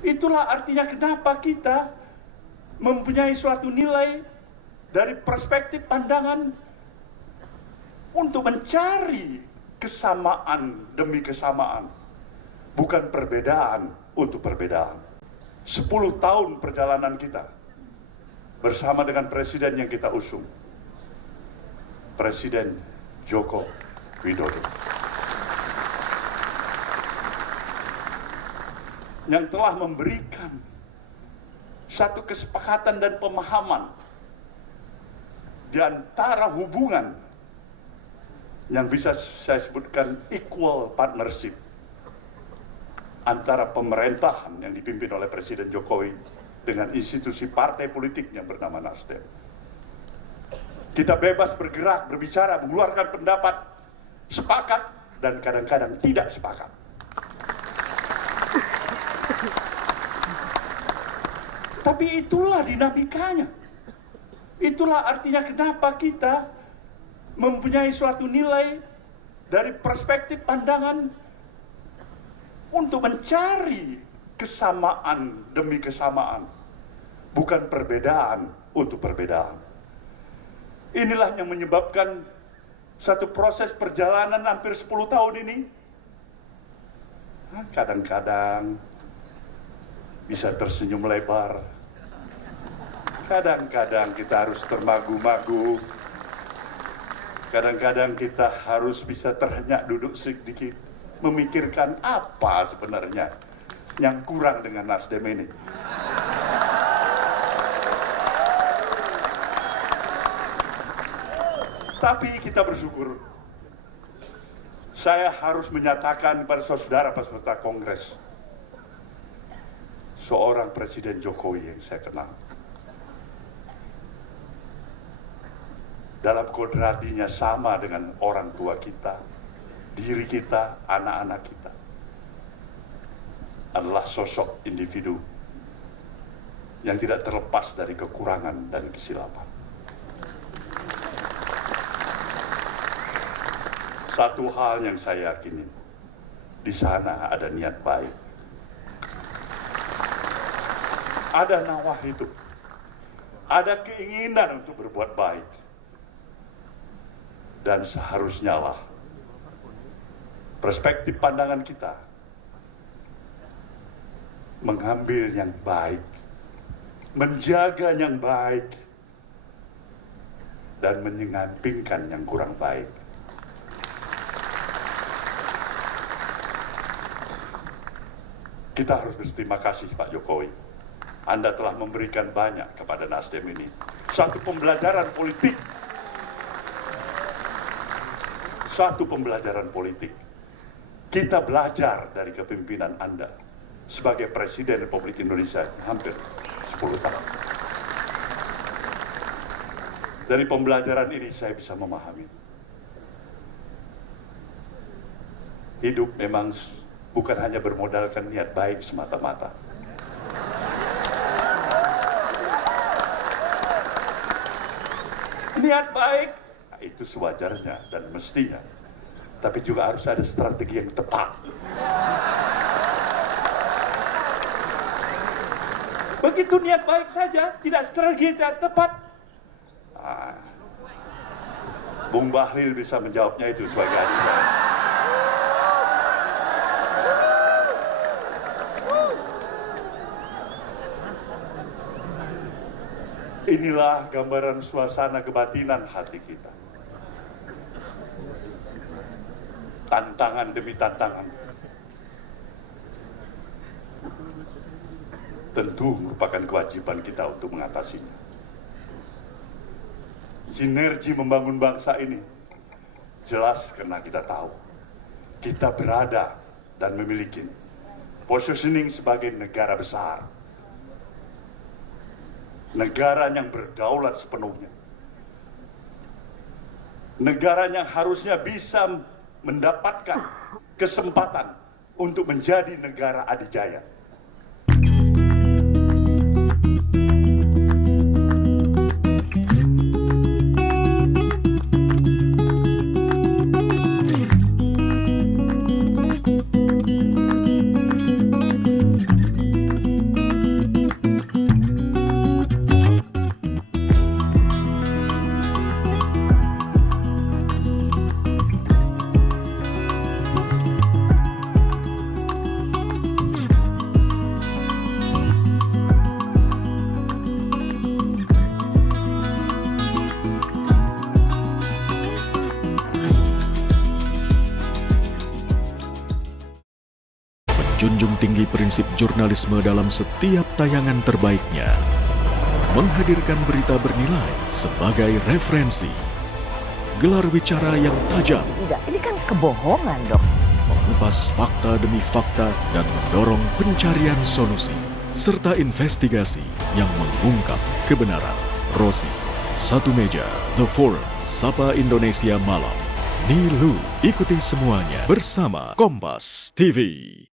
Itulah artinya kenapa kita mempunyai suatu nilai dari perspektif pandangan untuk mencari kesamaan demi kesamaan, bukan perbedaan untuk perbedaan. 10 tahun perjalanan kita bersama dengan presiden yang kita usung, Presiden Joko Widodo, yang telah memberikan satu kesepakatan dan pemahaman di antara hubungan yang bisa saya sebutkan equal partnership antara pemerintahan yang dipimpin oleh Presiden Jokowi dengan institusi partai politik yang bernama Nasdem. Kita bebas bergerak, berbicara, mengeluarkan pendapat, sepakat dan kadang-kadang tidak sepakat. Tapi itulah dinamikanya. Itulah artinya kenapa kita mempunyai suatu nilai dari perspektif pandangan untuk mencari kesamaan demi kesamaan, bukan perbedaan untuk perbedaan. Inilah yang menyebabkan satu proses perjalanan hampir 10 tahun ini kadang-kadang bisa tersenyum lebar, kadang-kadang kita harus termagu-magu, kadang-kadang kita harus bisa terhenyak duduk sedikit, memikirkan apa sebenarnya yang kurang dengan Nasdem ini. Tapi kita bersyukur, saya harus menyatakan kepada saudara peserta Kongres, seorang Presiden Jokowi yang saya kenal, dalam kodratinya sama dengan orang tua kita, diri kita, anak-anak kita, adalah sosok individu yang tidak terlepas dari kekurangan dan kesilapan. Satu hal yang saya yakini, di sana ada niat baik, ada nawah hidup, ada keinginan untuk berbuat baik, dan seharusnya lah perspektif pandangan kita mengambil yang baik, menjaga yang baik, dan menyampingkan yang kurang baik. Kita harus berterima kasih Pak Jokowi. Anda telah memberikan banyak kepada Nasdem ini. Satu pembelajaran politik. Satu pembelajaran politik. Kita belajar dari kepemimpinan Anda sebagai Presiden Republik Indonesia hampir 10 tahun. Dari pembelajaran ini saya bisa memahami. Hidup memang bukan hanya bermodalkan niat baik semata-mata. Niat baik, itu sewajarnya dan mestinya. Tapi juga harus ada strategi yang tepat. Begitu niat baik saja, tidak strategi yang tepat. Bung Bahlil bisa menjawabnya itu sebagai adik saya. Inilah gambaran suasana kebatinan hati kita. Tantangan demi tantangan. Tentu merupakan kewajiban kita untuk mengatasinya. Sinergi membangun bangsa ini jelas karena kita tahu kita berada dan memiliki positioning sebagai negara besar. Negara yang berdaulat sepenuhnya. Negara yang harusnya bisa mendapatkan kesempatan untuk menjadi negara adidaya. menjunjung tinggi prinsip jurnalisme dalam setiap tayangan terbaiknya. Menghadirkan berita bernilai sebagai referensi. Gelar bicara yang tajam. Tidak, ini kan kebohongan, Dok. Mengupas fakta demi fakta dan mendorong pencarian solusi. Serta investigasi yang mengungkap kebenaran. Rosi, Satu Meja, The Forum, Sapa Indonesia Malam. Nilu, ikuti semuanya bersama Kompas TV.